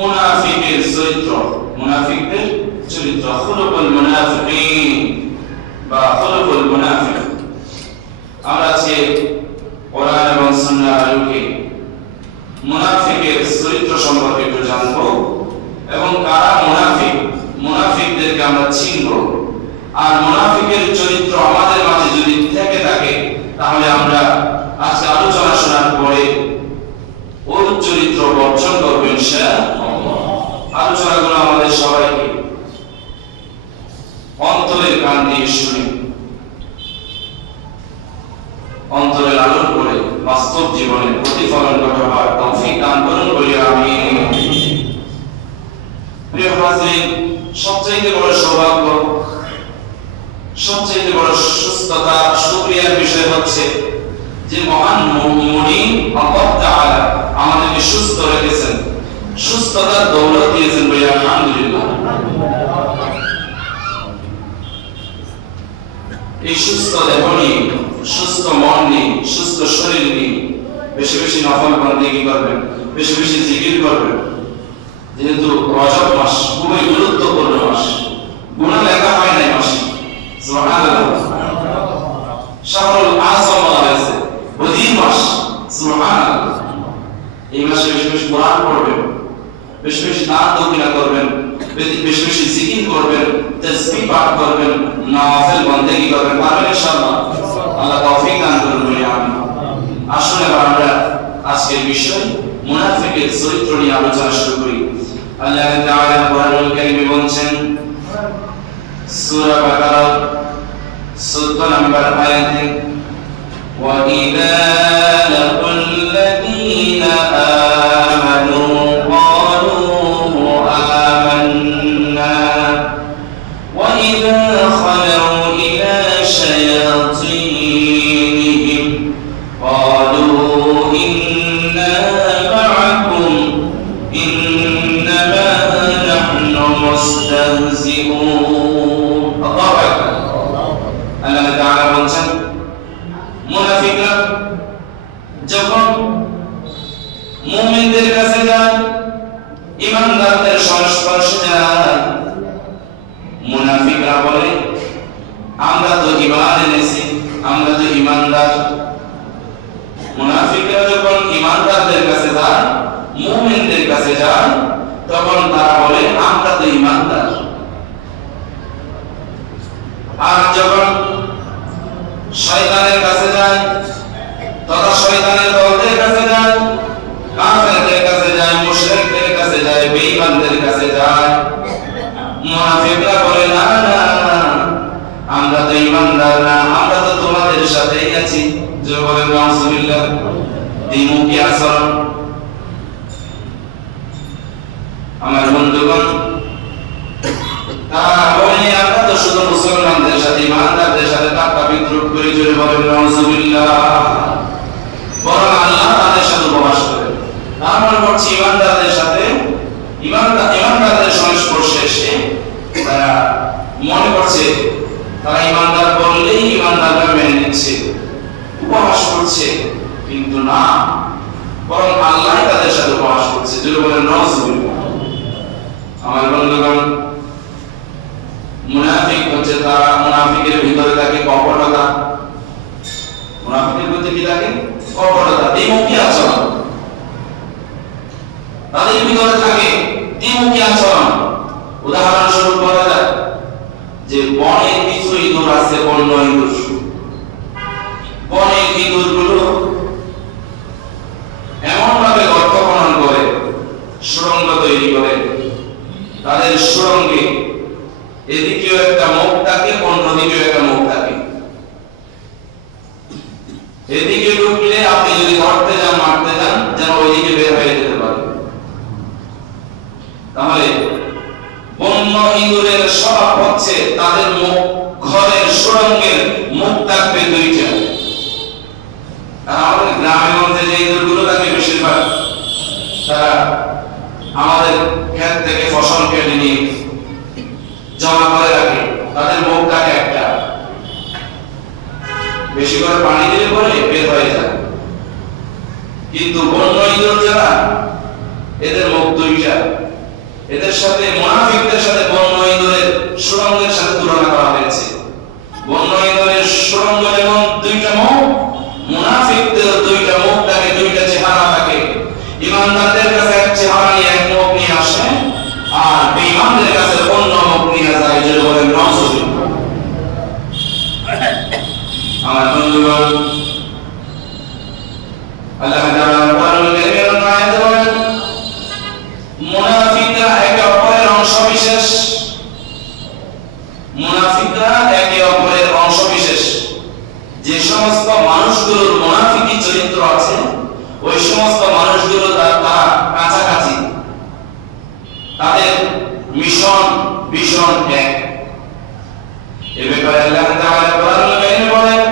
মুনাফিকের চরিত্র, মুনাফিকদের চরিত্র, খুলুকুল মুনাফিকিন বা খুলুকুল মুনাফিক। আমরা আজকে কোরআন এবং সুন্নাহর আলোকে মুনাফিকের চরিত্র সম্পর্কে একটু জানবো এবং কারা মুনাফিক, মুনাফিকদেরকে আমরা চিনব। আর মুনাফিকের চরিত্র আমাদের মাঝে যদি থেকে থাকে তাহলে আমরা আজকে আলোচনা শোনার পরে ওর চরিত্র বর্জন করবো ইনশাআল্লাহ। আলোচনাগুলো আমাদের সবাইকে অন্তরের কান দিয়ে শুনে অন্তরে লালন করে বাস্তব জীবনে প্রতিফলন ঘটাবার তৌফিক দান করুন বলি আমিন। প্রিয় হাজির, সবচেয়ে বড় সৌভাগ্য, সবচেয়ে বড় সুস্থতা, শুকরিয়ার বিষয় হচ্ছে যে মহান মুনিম আল্লাহ তাআলা আমাদেরকে সুস্থ রেখেছেন, সুস্থতার দৌলত দিয়েছেন বলি আলহামদুলিল্লাহ। এই সুস্থ দেহ নিয়ে, সুস্থ মন নিয়ে, সুস্থ শরীর নিয়ে বেশি বেশি নফল বন্দেগী করবেন, বেশি বেশি জিকির করবেন। যেহেতু রজব মাস খুবই গুরুত্বপূর্ণ মাস, গুনাহ লেখা হয় না এই মাসে, সুবহানাল্লাহ। শাহরুল আযম বলা হয়েছে, অধিক মাস, সুবহানাল্লাহ। এই মাসে বেশি বেশি কোরআন পড়বেন, বেশি বেশি দান দক্ষিণা করবেন, বেশি বেশি জিকির করবেন, তাসবিহ পাঠ করবেন, নফল বন্দেগী করবেন, পারবেন ইনশাআল্লাহ। আল্লাহ তৌফিক দান করুন বলি আমিন। আসুন এবার আমরা আজকের বিষয় মুনাফিকের চরিত্র নিয়ে আলোচনা শুরু করি। আল্লাহ তাআলা কোরআনুল কারীমে বলেন, সূরা বাকারা 14 নম্বর আয়াতে, ওয়া ইযা লাকুল লাযীনা আমানু ক্বালু আমান্না ওয়া ইযা খালাউ ইলা শায়াতিনহিম ক্বালু ইন্না মা'akum ইন্নামা নাহনু মুস্তাহজিউন। আল্লাহু আকবার। আল্লাহ তাআলা বলেন, মুনাফিকরা যখন মুমিনদের কাছে যায়, ঈমানদারদের সংস্পর্শে যায়, মুনাফিকরা বলে আমরা তো ঈমান এনেছি, আমরা তো ঈমানদার। মুনাফিকরা যখন ঈমানদারদের কাছে যায়, মুমিনদের কাছে যায়, তখন তারা বলে আমরা তো ঈমানদার। আর যখন শয়তানের কাছে যায় তথা শয়তানের দলদের কাছে যায়, কাফেরদের কাছে যায়, মুশরিকদের কাছে যায়, বেঈমানদের কাছে যায়, মুনাফিকরা বলে না না আমরা তো ঈমানদার না, আমরা তো তোমাদের সাথেই আছি। যে বলেন নাউজুবিল্লাহ, দ্বিমুখী আচরণ। আমার বন্ধুগণ, তারা বলে আমরা তো শুধু মুসলমানদের সাথে, ঈমানদারদের সাথে টাকা বিদ্রোহ করি। জোরে বলেন নাউজুবিল্লাহ। বরং আল্লাহ তাদের সাথে উপবাস করে আমরা করছি ঈমানদারদের সাথে, ঈমানদারদের সংস্পর্শে এসে তারা মনে করছে তারা ঈমানদার বললেই ঈমানদাররা মেনে নিচ্ছে, উপবাস করছে, কিন্তু না, বরং আল্লাহ তাদের সাথে উপবাস করছে। জোরে বলেন নাউজুবিল্লাহ। আমার বন্ধুগণ, মুনাফিক হচ্ছে তারা, মুনাফিকের ভিতরে থাকে কপটতা, মুনাফিকের ভিতরে কি থাকে? কপটতা, দ্বিমুখী আচরণ। তাদের ভিতরে থাকে দ্বিমুখী আচরণ। উদাহরণস্বরূপ বলা যায় যে বনে কিছু ইঁদুর আছে, বন্য ইঁদুর। বনের ইঁদুরগুলো এমন ভাবে গর্ত খনন করে, সুড়ঙ্গ তৈরি করে, তাদের সুড়ঙ্গে এদিকেও একটা মুখ থাকে, অন্যদিকেও একটা মুখ থাকে। এদিকে ঢুকলে আপনি যদি ধরতে যান, মারতে যান, যেন ওইদিকে বের হয়ে যেতে পারে। তাহলে বন্য ইঁদুরের স্বভাব হচ্ছে তাদের মুখ, ঘরের সুড়ঙ্গের মুখ থাকবে দুইটা। আমাদের গ্রামে গঞ্জে যে ইঁদুরগুলো থাকে বেশিরভাগ তারা আমাদের ক্ষেত থেকে ফসল কেটে নিয়ে জমা করে রাখে, তাদের মুখ থাকে একটা, বেশি করে পানি দিলে পরে বের হয়ে যায়। কিন্তু বন্য ইঁদুর যারা, এদের মুখ দুইটা, এদের সাথে মুনাফিকদের সাথে বন্য ইঁদুরের সুরঙ্গের সাথে তুলনা করা হয়েছে। বন্য ইঁদুরের সুরঙ্গ যেমন দুইটা মুখ, মুনাফিকদের দুইটা মুখ থাকে, দুইটা চেহারা থাকে। ইমানদারদের কাছে এক চেহারা নিয়ে এক মুখ নিয়ে আসে, আর বেঈমানদের কাছে অন্য মুখ নিয়ে যায়, যেটা বলেন নাউযুবিল্লাহ। আমার বন্ধুগণ, আল্লাহ তাআলা কোরআনুল কারীমের আয়াতে বলেন, মুনাফিকরা একে অপরের অংশবিশেষ, মুনাফিকরা একে অপরের অংশবিশেষ। যে সমস্ত মানুষগুলোর মুনাফিকি চরিত্র আছে, ওই সমস্ত মানুষগুলো তারা কাছাকাছি, তাদের মিশন ভীষণ এক। এ ব্যাপারে আল্লাহ তাআলা কোরআনুল কারীমে বলেন,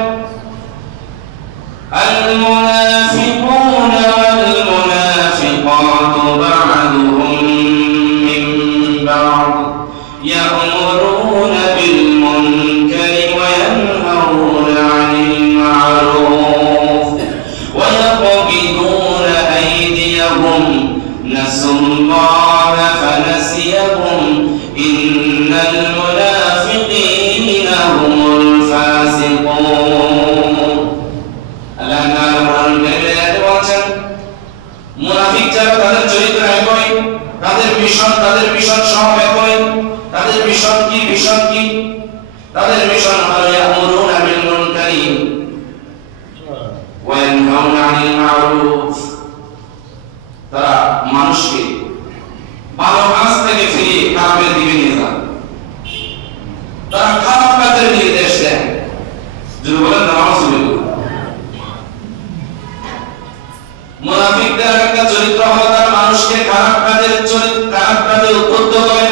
المنافقون والمنافقات بعضهم من بعض يأمرون بالمنكر وينهون عن المعروف ويقبضون أيديهم نسوا الله فنسيهم إن المنافقين هم الفاسقون। মুনাফিক যারা, তাদের চরিত্র একই, তাদের মিশন সব একই। তাদের মিশন কি? তাদের মিশন হলো ইয়ামুরুনা বিল মুনকারি ওয়া ইয়ানহাউনা আনিল মারুফ। তারা মানুষকে ভালো কাজ থেকে ফিরিয়ে খারাপের দিকে নিয়ে যায়, তারা খারাপ কাজের নির্দেশ দেয়। যদি বলেন নাউযুবিল্লাহ। মুনাফিকদের একটা চরিত্র হলো তারা মানুষকে খারাপ কাজে উদ্বুদ্ধ করে,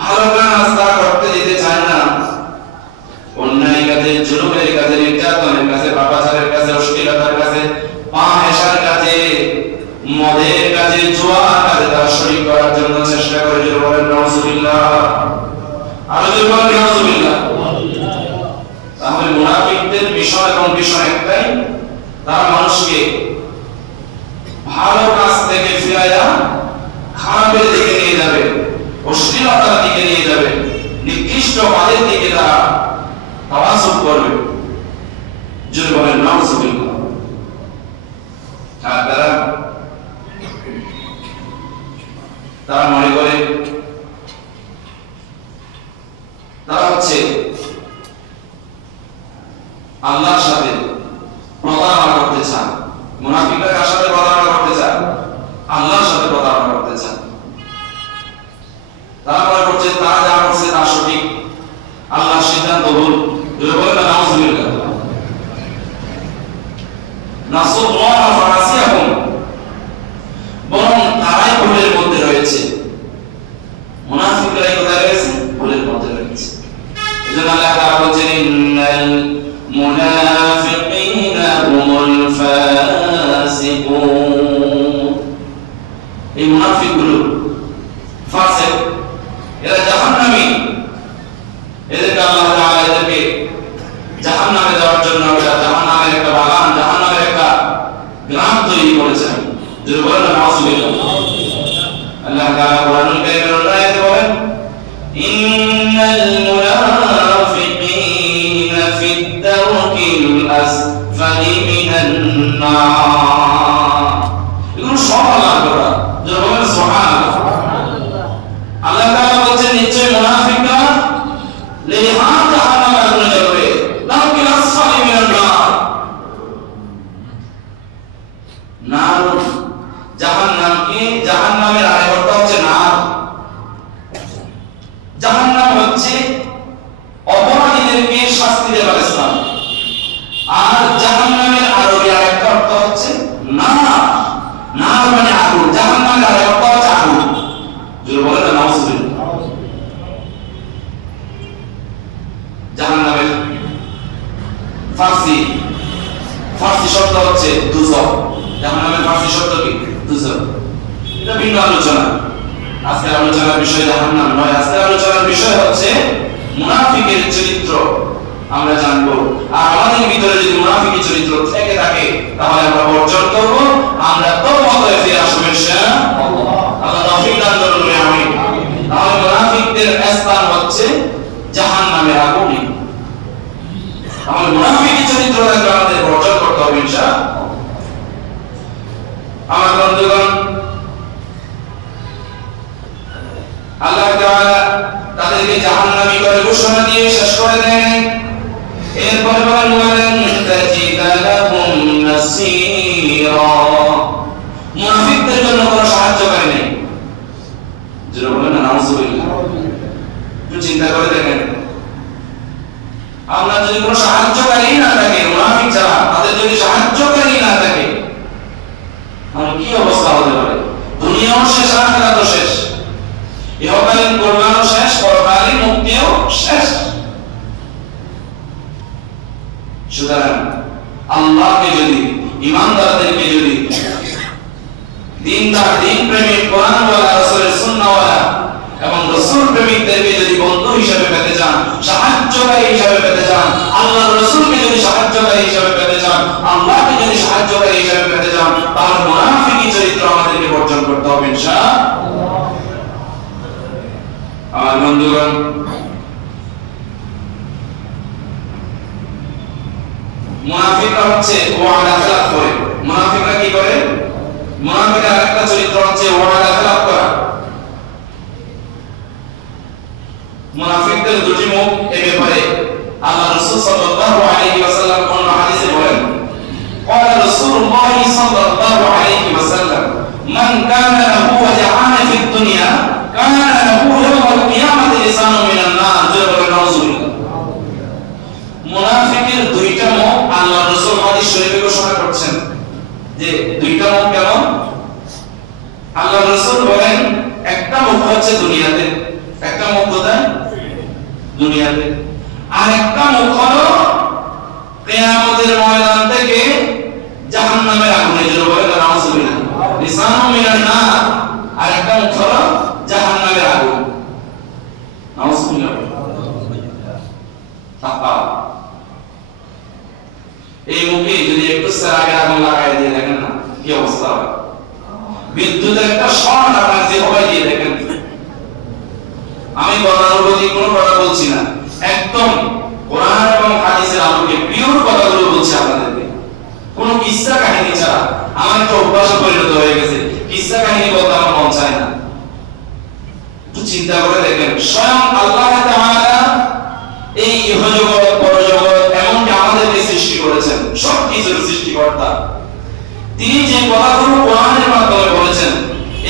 ভালো কাজ তারা করতে দিতে চায় না। অন্যায় কাজে, জুলুমের কাজে, নির্যাতনের কাজে, পাপাচারের কাজে, অশ্লীলতার কাজে, ফাহিশার কাজে, মদের কাজে, জুয়ার কাজে তারা শরীক করার জন্য চেষ্টা করে। যদি বলেন নাউযুবিল্লাহ, আরো যদি বলেন নাউযুবিল্লাহ। তাহলে মুনাফিকদের মিশন এবং ভীষণ একটাই, তারা মানুষকে ভালো কাজ থেকে ফিরাইয়া খারাপের দিকে নিয়ে যাবে, অশ্লীলতার দিকে নিয়ে যাবে, নিকৃষ্ট কাজের দিকে তারা তাওয়াসুব করবে। যদি বলেন নাউযুবিল্লাহ। আর তারা মনে করে তারা হচ্ছে আল্লাহর সাথে প্রতারণা করতে চান। মুনাফিকরা কার সাথে প্রতারণা করতে চান? আল্লাহর সাথে প্রতারণা করতে চান। তারা মনে করছে তারা যা করছে তা সঠিক, আল্লাহর সিদ্ধান্ত ভুল। যদি বলেন নাউযুবিল্লাহ। নাসুল্লাহ ফানাসিয়াহুম, বরং তারাই ভুলের মধ্যে রয়েছে। মুনাফিকরাই কোথায় রয়েছে? ভুলের মধ্যে রয়েছে। এজন্য আল্লাহ তাআলা বলেন, ইন্নাল মুনাফিকিনা হুমুল ফাসিকুন। এই মুনাফিকগুলো ফাসিক, এরা জাহান্নামী। এদেরকে আল্লাহ তাআলা এদেরকে জাহান্নামে যাওয়ার জন্য জাহান্নামের একটা বাগান, জাহান্নামের একটা গ্রাম তৈরি করেছেন। যদি বলেন নাউযুবিল্লাহ। আল্লাহ তাআলা কোরআনুল কারীমের আয়াতে বলেন, ইন্নাল মুনাফিকিনা ফিদ দারকিল আসফালি মিনান নার। এগুলো সব আল্লাহর কথা। যদি বলেন সুবহানাল্লাহ। আল্লাহ তাআলা বলেন, নিশ্চয় মুনাফিকরা লেহান জাহান্নামে আগুনে জ্বলবে, দারকিল আসফালি মিনান নার। নার জাহান্নাম কি? জাহান্নামের আরেক অর্থ হচ্ছে নার। জাহান্নাম হচ্ছে অপরাধীদেরকে শাস্তি দেওয়ার স্থান, আর জাহান্নামের আরবি আরেকটা অর্থ হচ্ছে নার। নার মানে আগুন, জাহান্নামের আরেক অর্থ হচ্ছে আগুন। যদি বলেন নাউযুবিল্লাহ। জাহান্নামের ফার্সি শব্দ হচ্ছে দুজক। জাহান্নামের ফার্সি শব্দ কি? দুজক। এটা ভিন্ন আলোচনা। আজকের আলোচনার বিষয় জাহান্নাম নয়। আজকের আলোচনার বিষয় হচ্ছে মুনাফিকের চরিত্র আমরা জানবো। আর আমাদের ভিতরে যদি মুনাফিকের চরিত্র থেকে থাকে তাহলে আমরা বর্জন করব, আমরা তওবা করে ফিরে আসব ইনশাআল্লাহ। আল্লাহ তৌফিক দান ইনশাআল্লাহ। আমার বন্ধুগণ, আল্লাহ তাআলা তাদেরকে জাহান্নামী করে ঘোষণা দিয়ে শেষ করে দেন। এরপর বলেন ওয়ালান তাজিদা লাহুম নাসীরা, মুনাফিকদের জন্য কোনো সাহায্যকারী নেই। যারা বলেন না নাউযুবিল্লাহ, একটু চিন্তা করে দেখেন, আপনার যদি কোনো সাহায্যকারী না থাকে, মুনাফিক যারা তাদের যদি সাহায্যকারী না থাকে, তাহলে কি অবস্থা হতে পারে? দুনিয়াও শেষ, আখিরাতও শেষ, ইহকালীন কল্যাণও শেষ, পরকালীন মুক্তিও শেষ। সুতরাং আল্লাহকে যদি, ঈমানদারদেরকে যদি, দিনদার, দিন প্রেমিক, কোরআনওয়ালা, রাসূলের সুন্নাহওয়ালা এবং রাসূল প্রেমিকদেরকে যদি বন্ধু হিসেবে পেতে চান, সাহায্যকারী হিসেবে পেতে চান, আল্লাহর রাসূলকে যদি সাহায্যকারী হিসেবে পেতে চান, আল্লাহকে যদি সাহায্যকারী হিসেবে পেতে চান, তাহলে মুনাফিকি চরিত্র আমাদেরকে বর্জন করতে হবে ইনশাআল্লাহ। আমার বন্ধুগণ, মুনাফিকরা হচ্ছে ওয়াদা খেলাফ করে। মুনাফিকরা কি করে? মুনাফিকের আরেকটা চরিত্র হচ্ছে ওয়াদা খেলাফ করা। মুনাফিকদের দুটি মুখ, এ ব্যাপারে আল্লাহ রাসূল সাল্লাল্লাহু আলাইহি ওয়াসাল্লাম কোন হাদিসে বলেন, قال رسول الله صلى الله عليه وسلم من كان له وجعان في الدنيا كان له يوم القيامة لسان من النار। মুনাফিকের দুইটা মুখ আল্লাহ রাসূল হাদিস শরীফে ঘোষণা করছেন যে দুইটা মুখ কেমন? আল্লাহ রাসূল বলেন একটা মুখ হচ্ছে দুনিয়াতে, একটা মুখ কোথায়? দুনিয়াতে, আর একটা মুখ হলো কিয়ামতের ময়দান থেকে জাহান্নামের আগুনে। যেটা বলে নাউযুবিল্লাহ, লিসানু মিনান নার, আর একটা মুখ হলো জাহান্নামের আগুন। নাউযুবিল্লাহ। এই মুখে যদি একটু সারাগে আগুন লাগাই দিয়ে দেখেন না কি অবস্থা হবে? বিদ্যুতের একটা শর্ট আপনার যে হবে দিয়ে দেখেন। আমি গতানুগতিক কোনো কথা বলছি না, একদম কোরআন এবং হাদিসের আলোকে পিওর কথাগুলো বলছি আপনাদেরকে, কোনো কিসসা কাহিনী ছাড়া। আমার একটা অভ্যাস পরিণত হয়ে গেছে, কিসসা কাহিনী বলতে আমার মন চায় না। একটু চিন্তা করে দেখেন, স্বয়ং আল্লাহ তাআলা এই ইহজগৎ পরজগৎ এমনকি আমাদেরকে সৃষ্টি করেছেন, সবকিছুর সৃষ্টিকর্তা। তিনি যে কথাগুলো কোরআনের মাধ্যমে বলেছেন,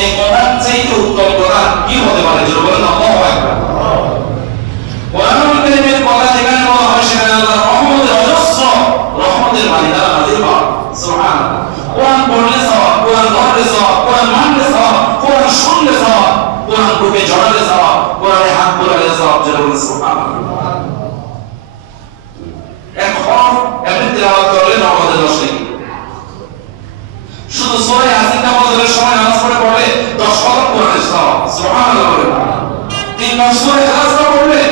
এই কথার চাইতে উত্তম কথা কি হতে পারে? যেটা বলেন আল্লাহু আকবার। কোরআনুল কারীমের কথা যেখানে বলা হয় সেখানে আল্লাহর রহমতের অজস্র রহমতের বারিধারা নাযিল হয়। সুবহানাল্লাহ। কোরআন পড়লে সওয়াব, কোরআন পড়লে সওয়াব, কোরআন মানলে সওয়াব, কোরআন শুনলে সওয়াব, কোরআন বুকে জড়ালে সওয়াব, কোরআনে হাত বুলালে সওয়াব। যেটা বলেন সুবহানাল্লাহ। এক হরফ এমনি তেলাওয়াত করলে ৯০১০ নেকি। শুধু সূরা ইয়াসিনটা ফজরের সময় নামাজ পড়লে ১০ খতম কোরআনের সওয়াব। সুবহানাল্লাহ। ৩ বার সূরা ইখলাস পড়লে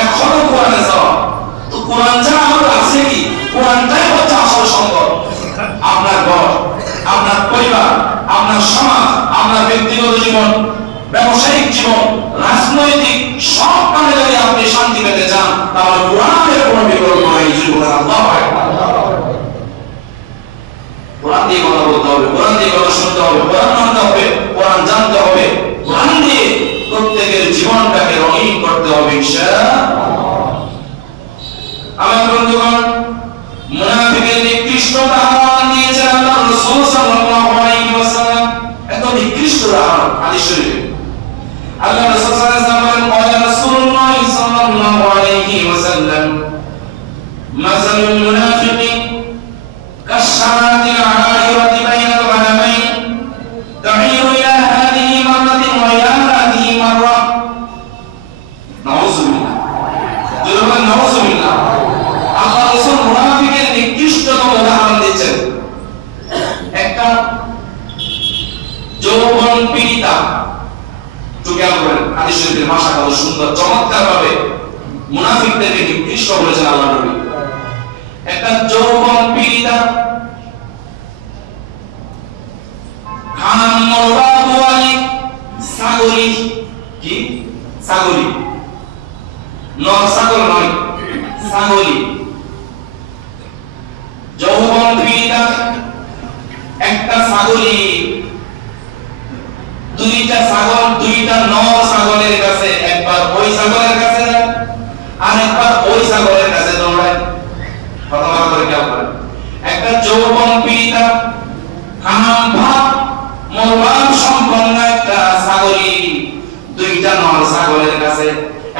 ১ খতম কোরআনের সওয়াব। তো কোরআন ছাড়া আমাদের আছে কি? কোরআনটাই হচ্ছে আসল সম্পদ। আপনার ঘর, আপনার পরিবার, আপনার সমাজ, আপনার ব্যক্তিগত জীবন, ব্যবসায়িক জীবন, রাজনৈতিক সব কাজে যদি আপনি শান্তি পেতে চান, তাহলে কোরআনের কোনো বিকল্প নাই। আল্লাহু আকবার। কোরআন দিয়ে কথা বলতে হবে, কোরআন দিয়ে কথা শুনতে হবে, কোরআন মানতে হবে, কোরআন জানতে হবে, কোরআন দিয়ে প্রত্যেকের জীবনটাকে রঙিন করতে হবে ইনশাআল্লাহ। আমার বন্ধুগণ, মুনাফিকের নিকৃষ্ট উদাহরণ দিয়েছেন আল্লাহ রাসূল সাল্লাল্লাহু আলাইহি ওয়াসাল্লাম। এত নিকৃষ্ট উদাহরণ হাদিস শরীফে আল্লাহ রাসূল সাল্লাল্লাহু আলাইহি ওয়াসাল্লাম বলেন, রাসূলুল্লাহ সাল্লাল্লাহু আলাইহি ওয়াসাল্লাম মাসালুল মুনাফিকি কাশশারাতিল আয়রাতি বাইনাল গনামাইন তাহিরু ইলা হাদিহি মাররাতিন ওয়া ইলা হাদিহি মাররা। নাউযুবিল্লাহ। যখন নাউযুবিল্লাহ, আল্লাহ রাসূল মুনাফিকের নিকৃষ্টতম উদাহরণ দিয়েছেন। একটা যৌবন পীড়িতা, চুকিয়া করেন হাদিস শরীফের ভাষা কত সুন্দর, চমৎকার ভাবে মুনাফিকদেরকে নিকৃষ্ট বলেছেন আল্লাহ নবী। একটা যৌবন পীড়িতা ছাগলি, কি ছাগলি, নর ছাগল নয়, ছাগলি। যৌবন পীড়িতা ছাগলি, দুইটা ছাগল, দুইটা নর ছাগলের কাছে একবার ওই ছাগলের কাছে যায় আর একবার ওই ছাগলের কাছে দৌড়ায়। কথা বলা করে কেউ করে একটা যৌবন পীড়িতা হামাম ভাব মোরবান সম্পন্ন একটা ছাগলি দুইটা নর ছাগলের কাছে,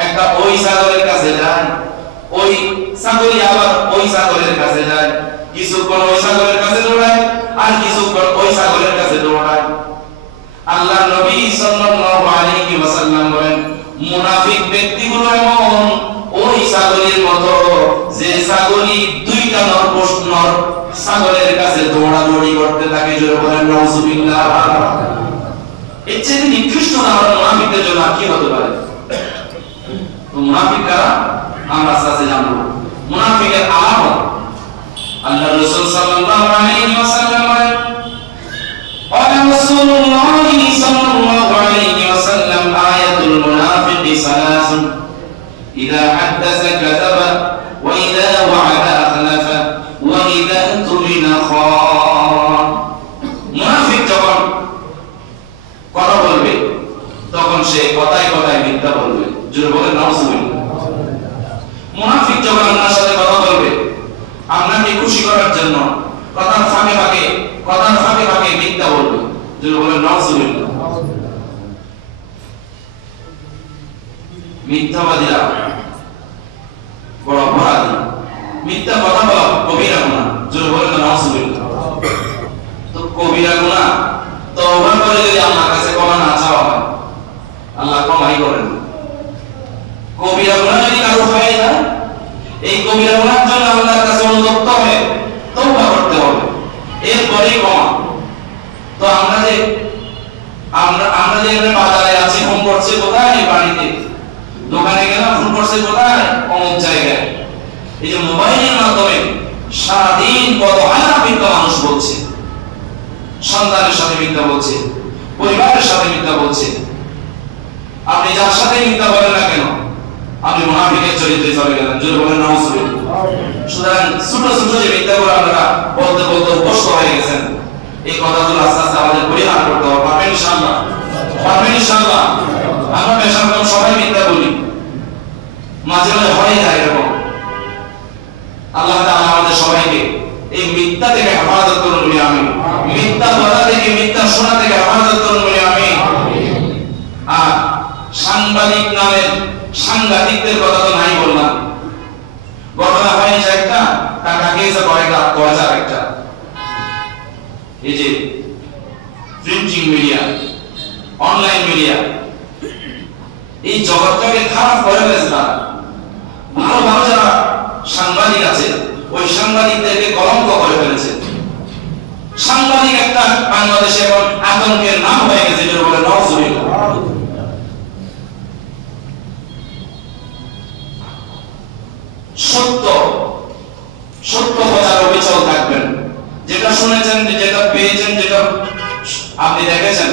একটা ওই ছাগলের কাছে যায়, ওই ছাগলি আবার ওই ছাগলের কাছে যায়, কিছুক্ষণ ওই ছাগলের কাছে দৌড়ায় আর কিছুক্ষণ ওই ছাগলের কাছে দৌড়ায়। আল্লাহ নবী সাল্লাল্লাহু আলাইহি ওয়াসাল্লাম বলেন মুনাফিক ব্যক্তিগুলো এমন ওই ছাগলের মতো যে ছাগলি দুইটা নর ছাগলের কাছে দৌড়াদৌড়ি করতে থাকে। জোরে বলেন নাউজুবিল্লাহ। এর চেয়ে নিকৃষ্ট নাম মুনাফিকদের জন্য কি হতে পারে? তো মুনাফিক কারা আমরা আস্তে জানবো। মুনাফিকের আলামত আল্লাহ রাসূল সাল্লাল্লাহু আলাইহি ওয়াসাল্লাম বলেন قال رسول الله صلى الله عليه وسلم آية المنافق ثلاث إذا حدث كذب وإذا وعد أخلف وإذا اؤتمن خان। মুনাফিক যখন কথা বলবে তখন সে কথায় কথায় মিথ্যা বলবে। জোরে বলেন নাউজুবিল্লাহ। মুনাফিক যখন আপনার সাথে কথা বলবে আপনাকে খুশি করার জন্য কথার ফাঁকে ফাঁকে মিথ্যা বলবে। জোরে বলেন নাউজুবিল্লাহ। মিথ্যাবাদীরা বড় অপরাধী, মিথ্যা কথা বলা কবিরা গুনাহ। জোরে বলেন নাউজুবিল্লাহ। তো কবিরা গুনাহ তওবা করে যদি আল্লাহর কাছে ক্ষমা না চাওয়া হয় আল্লাহ ক্ষমাই করেন। কবিরা গুনাহ যদি কারো হয়ে যায় এই কবিরা গুনাহর জন্য আল্লাহর কাছে অনুতপ্ত হয়ে তওবা করতে হবে, এরপরেই ক্ষমা। তো আমরা যে বাজারে আছি, ফোন করছে কোথায়? বাড়িতে। দোকানে গেলাম, ফোন করছে কোথায়? অমুক জায়গায়। এই যে মোবাইলের মাধ্যমে সারাদিন কত হাজার মিথ্যা মানুষ বলছে, সন্তানের সাথে মিথ্যা বলছে, পরিবারের সাথে মিথ্যা বলছে। আপনি যার সাথে মিথ্যা বলেন না কেন আপনি মুনাফিকের চরিত্রে চলে গেলেন। জোরে বলেন নাউজুবিল্লাহ। সুতরাং ছোট ছোট যে মিথ্যাগুলো আপনারা বলতে বলতে অভ্যস্ত হয়ে গেছেন এই কথাগুলো আস্তে আস্তে আমাদের পরিহার করতে হবে। পারবেন ইনশাআল্লাহ? পারবেন ইনশাআল্লাহ? আমরা বেশারকম সবাই মিথ্যা বলি, মাঝে মাঝে হয়ে যায় এরকম। আল্লাহ তাআলা আমাদের সবাইকে এই মিথ্যা থেকে হেফাজত করুন বলি আমিন। মিথ্যা বলা থেকে, মিথ্যা শোনা থেকে হেফাজত করুন বলি আমিন। আর সাংবাদিক নামের সাংঘাতিকদের কথা তো নাই বললাম। ঘটনা হয়েছে একটা, টাকা খেয়েছে কয়েকটা, কয়েছে একটা। এই যে প্রিন্টিং মিডিয়া, অনলাইন মিডিয়া, এই জগৎটাকে খারাপ করে ফেলেছে তারা। ভালো ভালো যারা সাংবাদিক আছে ওই সাংবাদিকদেরকে কলঙ্ক করে ফেলেছে। সাংবাদিক একটা বাংলাদেশে এখন আতঙ্কের নাম হয়ে গেছে। যেটা বলে নাউজুবিল্লাহ। সত্য কথার অবিচল থাকবেন। যেটা শুনেছেন, যেটা পেয়েছেন, যেটা আপনি দেখেছেন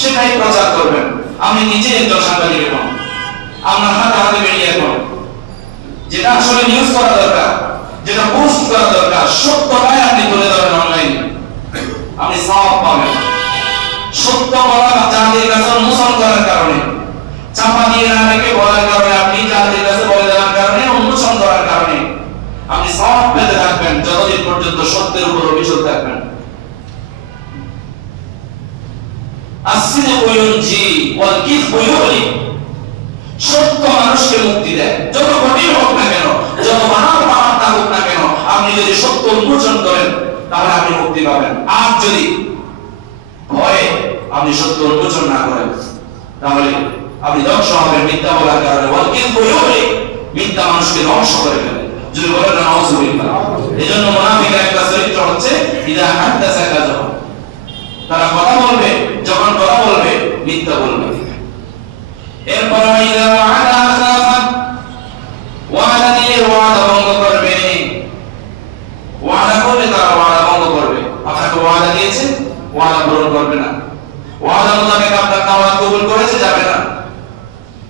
সেটাই প্রচার করবেন। আপনি নিজে একজন সাংবাদিক এখন, আপনার হাতে বেরিয়ে এখন যেটা আসলে নিউজ করা দরকার, যেটা পোস্ট করা দরকার, সত্যটাই আপনি তুলে ধরেন অনলাইনে, আপনি সওয়াব পাবেন। সত্য বলা জাতির কাছে উন্মোচন করার কারণে, চাপা দিয়ে না রেখে বলার কারণে, আপনি জাতির কাছে বলে দেওয়ার কারণে, উন্মোচন করার কারণে আপনি সওয়াব পেতে থাকবেন যতদিন পর্যন্ত সত্যের উপর অবিচল থাকবেন। আসিদকু ইউনজি ওয়াল কিযবু ইউহলি। সত্য মানুষকে মুক্তি দেয়, যত কঠিন হোক না কেন, যত মানব থাকুক না কেন, আপনি যদি সত্য উন্মোচন করেন তাহলে আপনি মুক্তি পাবেন। আর যদি ভয়ে আপনি সত্য উন্মোচন না করেন তাহলে আপনি ধ্বংস হবেন মিথ্যা বলার কারণে। ওয়াল কিযবু ইউহলি, মিথ্যা মানুষকে ধ্বংস করে ফেলে। যদি বলেন না নাউজুবিল্লাহ। এজন্য মুনাফিকের একটা চরিত্র হচ্ছে ইদা হাদাসা কাযাব। তারা কথা বলবে, যখন কথা বলবে মিথ্যা বলবে। এরপর ইদা ওয়াদা আখাফা, ওয়াদা দিলে ওয়াদা ভঙ্গ করবে। ওয়াদা করলে তারা ওয়াদা ভঙ্গ করবে। আপনাকে ওয়াদা দিয়েছে, ওয়াদা পূরণ করবে না। ওয়াদা মোতাবেক আপনার দাওয়াত কবুল করেছে, যাবে না।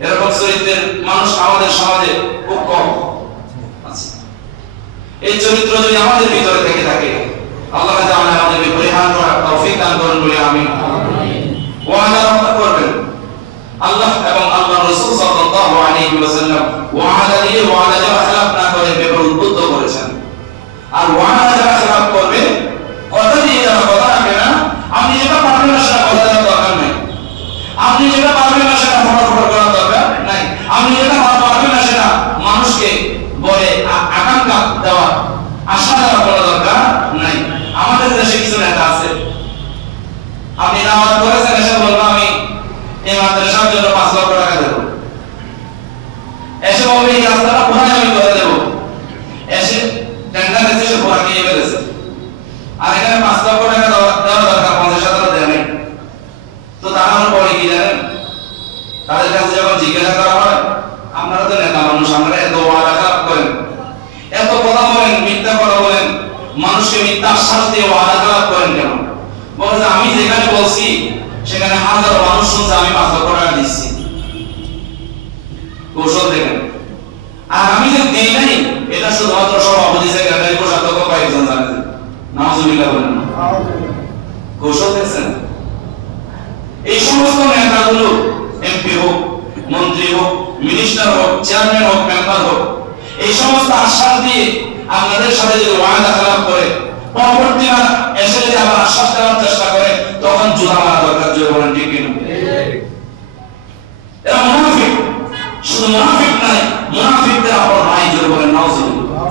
এরকম চরিত্রের মানুষ আমাদের সমাজে খুব কম আছে। এই চরিত্র যদি আমাদের ভিতরে থেকে থাকে আল্লাহ তাআলা আমাদেরকে পরিহার করার তৌফিক দান করুন। আপনি যেটা পারবেন না সেটা ফটাফট করার দরকার নাই। আপনি যেটা পারবেন না সেটা মানুষকে বলে আকাঙ্ক্ষা দেওয়া, আশা দেওয়া করা দরকার নাই। আমাদের দেশে কিছু নেতা আছে, আপনি নামাজ পড়েছেন এসে বলবো আমি এই মাদ্রাসার জন্য 5 লক্ষ টাকা দেবো, এসে বলবে এই রাস্তাটা পুরাই আমি করে দেবো, এসে টেন্ডার এসে সে পুরা কিনে ফেলেছে। আর এখানে 5 লক্ষ টাকা দেওয়া দরকার, 50,000 দেয় নাই। তো তারা আমার বলে কি জানেন, তাদের কাছে যখন জিজ্ঞাসা করা হয় আপনারা তো নেতা মানুষ, আপনারা এত ওয়াদা খারাপ করেন, এত কথা বলেন, মিথ্যা কথা বলেন, মানুষকে মিথ্যা আশ্বাস দিয়ে ওয়াদা খারাপ করেন কেন? বলে আমি যেখানে বলছি সেখানে হাজারো মানুষ শুনছে আমি 5 লক্ষ টাকা দিচ্ছি। কৌশল দেখেন। আর আমি যে দেই নাই এটা শুধুমাত্র সভাপতি সেক্রেটারি কোষাধ্যক্ষ কয়েকজন জানে। নাউজুবিল্লাহ বলেন না, কৌশল দেখছেন। এই সমস্ত নেতাগুলো এমপি হোক, মন্ত্রী হোক, মিনিস্টার হোক, চেয়ারম্যান হোক, মেম্বার হোক, এই সমস্ত আশ্বাস দিয়ে আপনাদের সাথে যদি ওয়াদা খারাপ করে পরবর্তীবার এসে যদি আবার আশ্বাস দেওয়ার চেষ্টা করে তখন জুতা মারা দরকার। জোরে বলেন ঠিক কিনা? এরা মুনাফিক। শুধু মুনাফিক নাই, মুনাফিকদের আপন ভাই। জোরে বলেন নাউজুবিল্লাহ।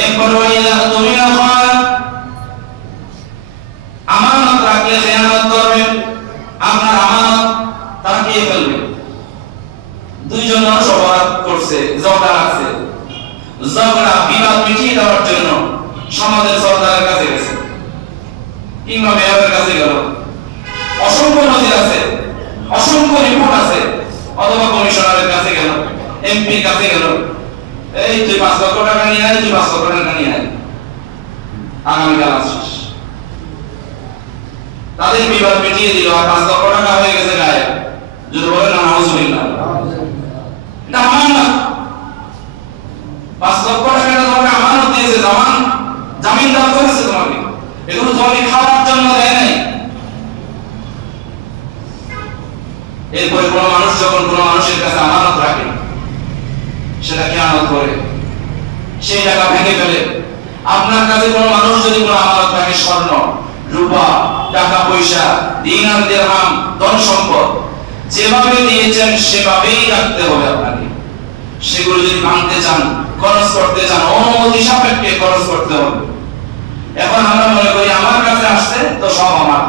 এরপরে ওয়াইদা তুমিনা খান, আমানত রাখলে খেয়ানত করবেন, আপনার আমানত তাকিয়ে ফেলবে। দুইজন মানুষ অপরাধ করছে, ঝগড়া আছে, ঝগড়া বিবাদ মিটিয়ে দেওয়ার জন্য সমাজের সরকারের কাছে গেছে কিংবা মেয়রের কাছে গেল, অসংখ্য নজির আছে, অসংখ্য রিপোর্ট আছে, অথবা কমিশনারের কাছে গেল, এমপির কাছে গেল, এই তুই 5 লক্ষ টাকা নিয়ে আয়, তুই 5 লক্ষ টাকা নিয়ে আয়, আগামীকাল আসিস। তাদের বিবাদ মিটিয়ে দিল আর 5 লক্ষ টাকা হয়ে গেছে গায়ে। যদি বলেন না নাউজুবিল্লাহ, এটা আমানত। 5 লক্ষ টাকা তোমাকে আমানত দিয়েছে, জামিনদার করেছে তোমাকে, এগুলো তোমাকে খাওয়ার জন্য দেয় নাই। এরপরে কোনো মানুষ যখন কোনো মানুষের কাছে আমানত রাখে, সেটা খেয়ানত করে, সেই টাকা ভেঙে ফেলে। আপনার কাছে কোনো মানুষ যদি কোনো আমানত রাখে, স্বর্ণ, রূপা, টাকা পয়সা, দিনার দিরহাম, ধন সম্পদ, যেভাবে দিয়েছেন সেভাবেই রাখতে হবে আপনাকে। সেগুলো যদি ভাঙতে চান, খরচ করতে চান, অনুমতি সাপেক্ষে খরচ করতে হবে। এখন আমরা মনে করি আমার কাছে আসছে তো সব আমার।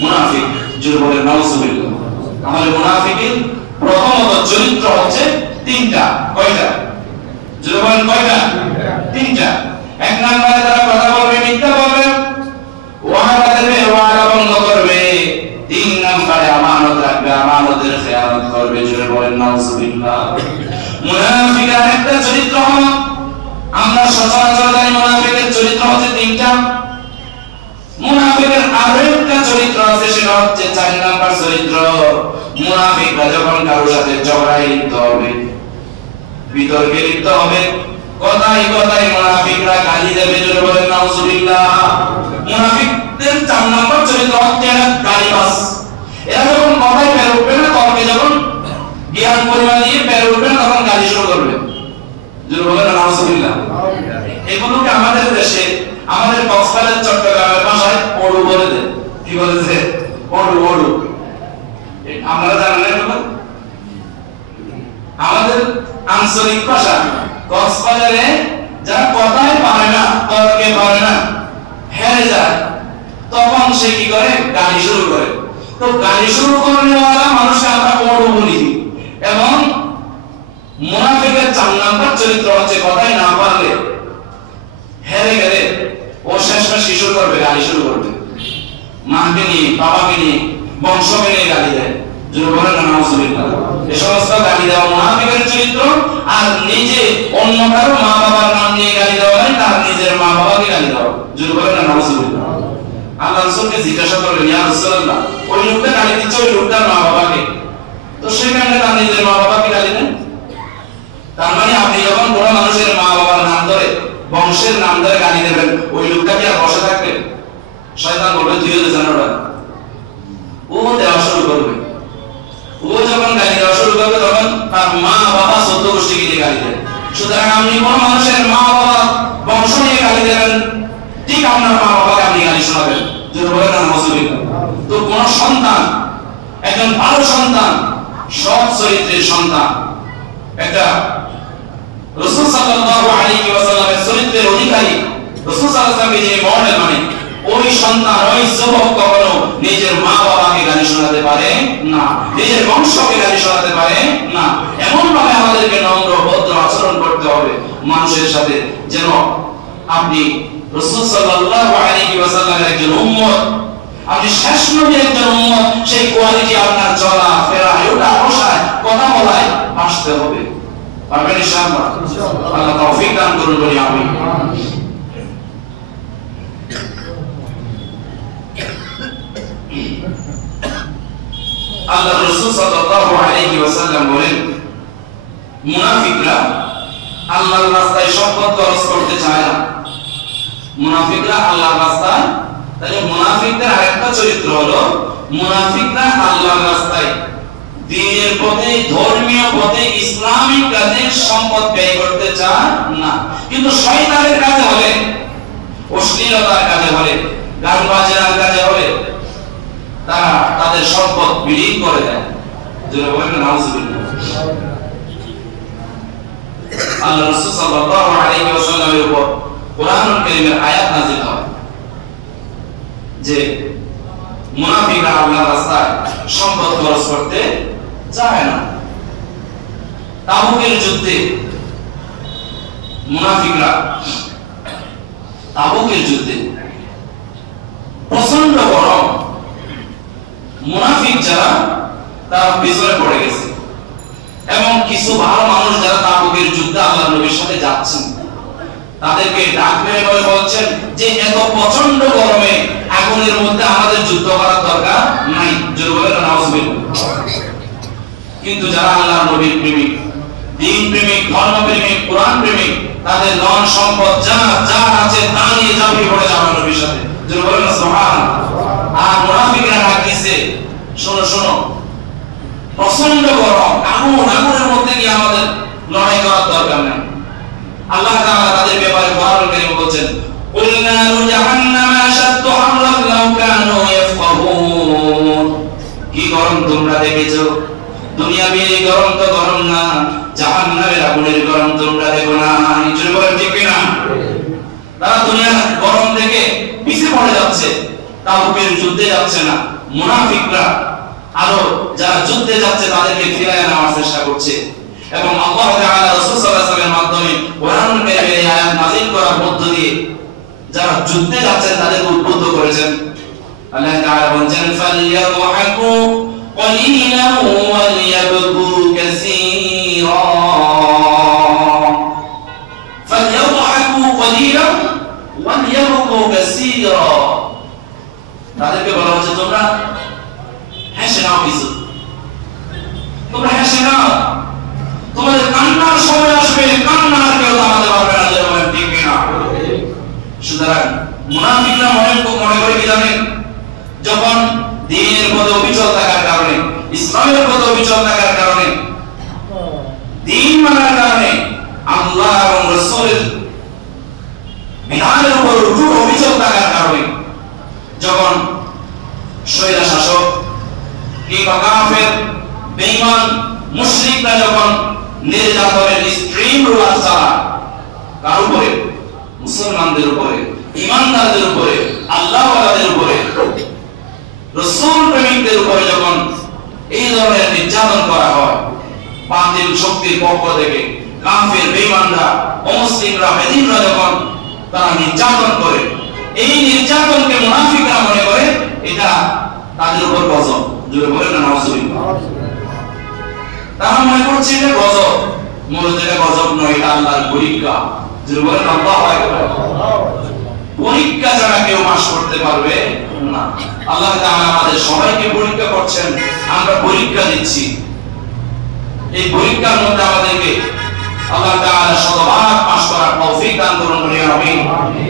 মুনাফিক। জোরে বলেন নাউজুবিল্লাহ। আমাদের মুনাফিকের প্রথমত চরিত্র হচ্ছে 3টা। কয়টা? জোরে বলেন কয়টা? 3টা। 1 নম্বরে তারা কথা বলবে, মিথ্যা বলবে, ওয়াদা দেবে, ওয়াদা ভঙ্গ করবে। 3 নম্বরে আমানত রাখবে, আমানতের খেয়ানত করবে। জোরে বলেন নাউজুবিল্লাহ। মুনাফিকের একটা চরিত্র হলো, আমরা সচরাচর জানি মুনাফিকের চরিত্র হচ্ছে 3টা। মুনাফিকের আরেকটা চরিত্র আছে, সেটা হচ্ছে 4 নাম্বার চরিত্র। মুনাফিকরা যখন কারোর সাথে ঝগড়ায় লিপ্ত হবে, বিতর্কে লিপ্ত হবে, কথায় কথায় মুনাফিকরা গালি দেবে। জোরে বলেন নাউজুবিল্লাহ। মুনাফিকদের 4 নাম্বার চরিত্র হচ্ছে গালিবাজ। এরা যখন কথায় পেরে উঠবে না, তর্কে যখন জ্ঞান পরিমাণ দিয়ে পেরে উঠবে না, তখন গালি শুরু করবে। জোরে বলেন নাউজুবিল্লাহ। এগুলোকে আমাদের দেশে, আমাদের কক্সবাজার চট্টগ্রামের ভাষায় ওড়ু বলে দেয়। কি বলেছে? ওড়ু। ওড়ু আপনারা জানেন না? আমাদের আঞ্চলিক ভাষা কক্সবাজারে যারা কথায় পারে না, তর্কে পারে না, হেরে যায়, তখন সে কি করে? গালি শুরু করে। তো গালি শুরু করানোওয়ালা মানুষকে আমরা ওড়ু বলি। এবং মুনাফিকের 4 নাম্বার চরিত্র হচ্ছে কথায় না পারলে, হেরে গেলে ও শেষমেশ কি শুরু করবে? গালি শুরু করবে। মাকে নিয়ে, বাবাকে নিয়ে, বংশকে নিয়ে গালি দেয়। যদি বলেন না নাউজুবিল্লাহ। এই সমস্ত গালি দেওয়া মুনাফিকের চরিত্র। আর নিজে অন্য কারো মা বাবার নাম নিয়ে গালি দেওয়া হয়, তার নিজের মা বাবাকে গালি দেওয়া। যদি বলেন না নাউজুবিল্লাহ। আল্লাহ রাসূলকে জিজ্ঞাসা করলেন, ইয়া রাসূলুল্লাহ, ওই লোকটা গালি দিচ্ছে ওই লোকটার মা বাবাকে, তো সেখানে তার নিজের মা বাবাকে গালি দেন। তার মানে আপনি যখন কোনো মানুষের মা বাবার নাম ধরে, বংশের নাম ধরে গালি দেবেন, ওই লোকটা কি আর বসে থাকবে? শয়তান বলবে তুইও তো জানো না, ও দেওয়া শুরু করবে। ও যখন গালি দেওয়া শুরু করবে, তখন তার মা বাবা 14 গোষ্ঠীকে দিয়ে গালি দেয়। সুতরাং আপনি কোনো মানুষের মা বাবা বংশ নিয়ে গালি দেবেন, ঠিক আপনার মা বাবাকে আপনি গালি শোনাবেন। যদি বলেন নাউজুবিল্লাহ। তো কোন সন্তান একজন ভালো সন্তান, সৎ চরিত্রের সন্তান, একটা রাসূল সাল্লাল্লাহু আলাইহি ওয়াসাল্লামের চরিত্রের অধিকারী, রাসূল সাল্লাল্লাহু আলাইহি ওয়াসাল্লামের যে মডেল, মানে ওই সন্তান, ওই যুবক কখনো নিজের মা বাবাকে গালি শোনাতে পারে না, নিজের বংশকে গালি শোনাতে পারে না। এমন ভাবে আমাদেরকে নম্র ভদ্র আচরণ করতে হবে মানুষের সাথে, যেন আপনি রাসূল সাল্লাল্লাহু আলাইহি ওয়াসাল্লামের একজন উম্মত, আপনি শেষ নবীর একজন উম্মত, সেই কোয়ালিটি আপনার চলা ফেরা, ওটা বসায়, কথা বলায় আসতে হবে। পারবেন ইনশাআল্লাহ? আল্লাহ তৌফিক দান করুন বলি আমিন। আল্লাহ রাসূল সাল্লাল্লাহু আলাইহি ওয়াসাল্লাম বলেন, মুনাফিকরা আল্লাহর রাস্তায় সম্পদ খরচ করতে চায় না। মুনাফিকরা আল্লাহর রাস্তায়, তাহলে মুনাফিকদের আরেকটা চরিত্র হলো, মুনাফিকরা আল্লাহর রাস্তায় দ্বীনের পথে, ধর্মীয় পথে, ইসলামিক কাজে সম্পদ ব্যয় করতে চায় না, কিন্তু শয়তানের কাজে হলে, অশ্লীলতার কাজে হলে, গান বাজনার কাজে হলে তারা তাদের সম্পদ বিলীন করে দেয়। যারা বলেন নাউজুবিল্লাহ। আল্লাহ রাসূল সাল্লাল্লাহু আলাইহি ওয়াসাল্লামের উপর কোরআনুল কারীমের আয়াত নাযিল হয় যে মুনাফিকরা আল্লাহর রাস্তায় সম্পদ খরচ করতে চায় না। তাবুকের যুদ্ধে মুনাফিকরা, তাবুকের যুদ্ধে প্রচন্ড গরম, মুনাফিক যারা তারা পিছনে পড়ে গেছে, এবং কিছু ভালো মানুষ যারা তাবুকের যুদ্ধে আল্লাহর নবীর সাথে যাচ্ছেন তাদেরকে ডাক মেরে বলে বলছেন যে এত প্রচন্ড গরমে আগুনের মধ্যে আমাদের যুদ্ধ করার দরকার নাই। জোরে বলেন নাউজুবিল্লাহ। কিন্তু যারা আল্লাহর নবীর প্রেমিক, দ্বীন প্রেমিক, ধর্ম প্রেমিক, কোরআন প্রেমিক, তাদের ধন সম্পদ যা যা আছে তা নিয়ে ঝাঁপিয়ে পড়ে যাবে নবীর সাথে। জোরে বলেন সুবহানাল্লাহ। আর মুনাফিকরা ডাক দিছে, শোনো শোনো, প্রচন্ড গরম, আগুনের মধ্যে গিয়ে আমাদের লড়াই করার দরকার নেই। আল্লাহ তাআলা তাদের ব্যাপারে কোরআনুল কারীমে বলেন, কুল নারু জাহান্নাম আশাদ্দু হাররান লাউ কানু ইয়াফকাহুন। কি গরম তোমরা দেখেছো? দুনিয়াবি গরম তো গরম না, জাহান্নামের আগুনের গরম তোমরা দেখো না। জোরে বলেন ঠিক কি না? তারা দুনিয়ার গরম থেকে পিছিয়ে পড়ে যাচ্ছে, তাবুকের যুদ্ধে যাচ্ছে না। মুনাফিকরা আরো যারা যুদ্ধে যাচ্ছে তাদেরকে ফিরিয়ে নেওয়ার চেষ্টা করছে, এবং আল্লাহ তাআলা রাসূল সাল্লাল্লাহু আলাইহি ওয়াসাল্লামের মাধ্যমে কোরআনুল কারীমে এই আয়াত নাযিল করার মধ্য দিয়ে যারা যুদ্ধে যাচ্ছেন তাদেরকে উদ্বুদ্ধ করেছেন। আল্লাহ তাআলা বলেন, ফালইয়াদহাকু কলিলান ওয়ালিয়াবকু কাসীরা। ফালইয়াদহাকু কলিলান ওয়ালিয়াবকু কাসীরা। তাদেরকে বলা হচ্ছে তোমরা হেসে নাও, কিছু তোমরা হেসে নাও, তোমাদের কান্নার সময় আসবে, কান্নার কেউ থামাতে পারবে না। যে বলেন ঠিক না? সুতরাং মুনাফিকরা মনে করে কি জানেন, যখন দ্বীনের পথে অবিচল থাকার কারণে, ইসলামের পথে অবিচল থাকার কারণে, দ্বীন মানার কারণে, আল্লাহ এবং রাসূলের বিধানের উপর অবিচল থাকার কারণে, যখন স্বৈরা শাসক কিংবা কাফের বেঈমান মুশরিকরা যখন নির্যাতনের স্ট্রিম রোলার চালায় কার উপরে? মুসলমানদের উপরে, ঈমানদারদের উপরে, আল্লাহওয়ালাদের উপরে, রাসূল প্রেমিকদের উপরে যখন এই ধরনের নির্যাতন করা হয় বাতিল শক্তির পক্ষ থেকে, কাফের বেঈমানরা, অমুসলিমরা, বেদীনরা যখন তারা নির্যাতন করে, এই নির্যাতনকে মুনাফিকরা মনে করে এটা তাদের উপর গজব। জোরে বলেন না নাউজুবিল্লাহ। তারা মনে করছে এটা গজব, মূলত এটা গজব নয়, এটা আল্লাহর পরীক্ষা। জোরে বলেন আল্লাহু আকবার। পরীক্ষা ছাড়া কেউ পাস করতে পারবে না। আল্লাহ তাআলা আমাদের সবাইকে পরীক্ষা করছেন, আমরা পরীক্ষা দিচ্ছি। এই পরীক্ষার মধ্যে আমাদেরকে আল্লাহ তাআলা শতভাগ পাস করার তৌফিক দান করুন বলি আমিন।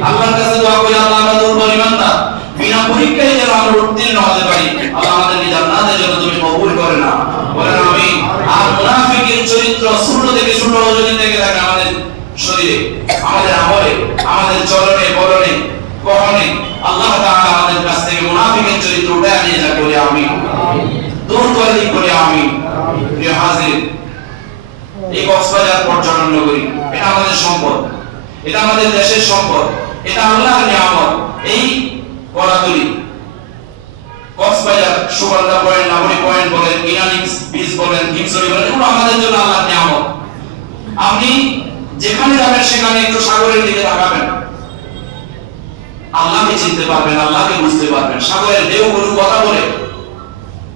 আল্লাহর কাছে দোয়া করি, আল্লাহ আমরা দুর্বল ঈমানদার, বিনা পরীক্ষায় যেন আমরা উত্তীর্ণ হতে পারি। আল্লাহ আমাদেরকে জান্নাতের জন্য তুমি কবুল করে না, বলেন আমিন। আর মুনাফিকের চরিত্র ছোট থেকে ছোট যদি থেকে থাকে আমাদের শরীরে, আমাদের আমলে, আমাদের চলনে, বলনে, কখনে, আল্লাহ তাআলা আমাদের কাছ থেকে আমিন, দূর করে দিক বলে আমিন। প্রিয় হাজির, এই কক্সবাজার পর্যটন নগরী এটা আমাদের সম্পদ, এটা আমাদের দেশের সম্পদ, এটা আল্লাহর নিয়ামত। এই কলাতলি, কক্সবাজার, সুগন্ধা পয়েন্ট, নাগরী পয়েন্ট বলেন, ইনানিক্স বিচ বলেন, হিমসরি বলেন, এগুলো আমাদের জন্য আল্লাহর নিয়ামত। আপনি যেখানে যাবেন সেখানে একটু সাগরের দিকে তাকাবেন, আল্লাহকে চিনতে পারবেন, আল্লাহকে বুঝতে পারবেন। সাগরের ঢেউগুলো কথা বলে,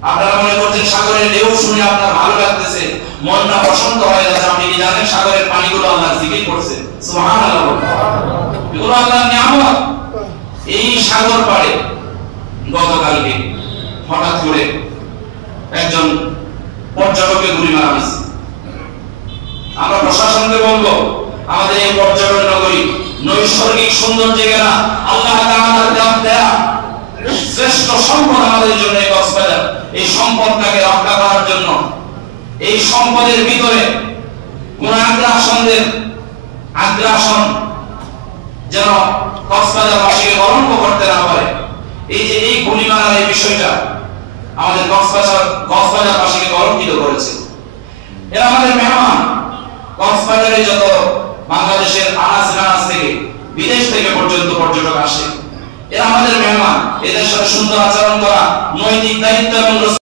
আপনারা মনে করছেন সাগরের ঢেউ শুনে আপনার ভালো লাগতেছে, মনটা প্রশান্ত হয়ে যাচ্ছে। আপনি কি জানেন সাগরের পানিগুলো আল্লাহর জিকির করছে? সুবহানাল্লাহ, এগুলো আল্লাহর নিয়ামত। এই সাগর পাড়ে গতকালকে হঠাৎ করে একজন পর্যটককে গুলি মারা হয়েছে। আমরা প্রশাসনকে বলবো, আমাদের এই পর্যটন নগরী নৈসর্গিক সৌন্দর্যে গেলা আল্লাহ তাআলার দেয়া শ্রেষ্ঠ সম্পদ আমাদের জন্য এই কক্সবাজার। এই সম্পদটাকে রক্ষা করার জন্য, এই সম্পদের ভিতরে কোন আগ্রাসন যেন কক্সবাজারবাসীকে কলঙ্ক করতে না পারে, এই যে এই গুলি মারার এই বিষয়টা আমাদের কক্সবাজারবাসীকে কলঙ্কিত করেছে। এরা আমাদের মেহমান। কক্সবাজারে যত বাংলাদেশের আনাজ গানাজ থেকে, বিদেশ থেকে পর্যন্ত পর্যটক আসে, এরা আমাদের মেহমান। এদের সাথে সুন্দর আচরণ করা নৈতিক দায়িত্ব এবং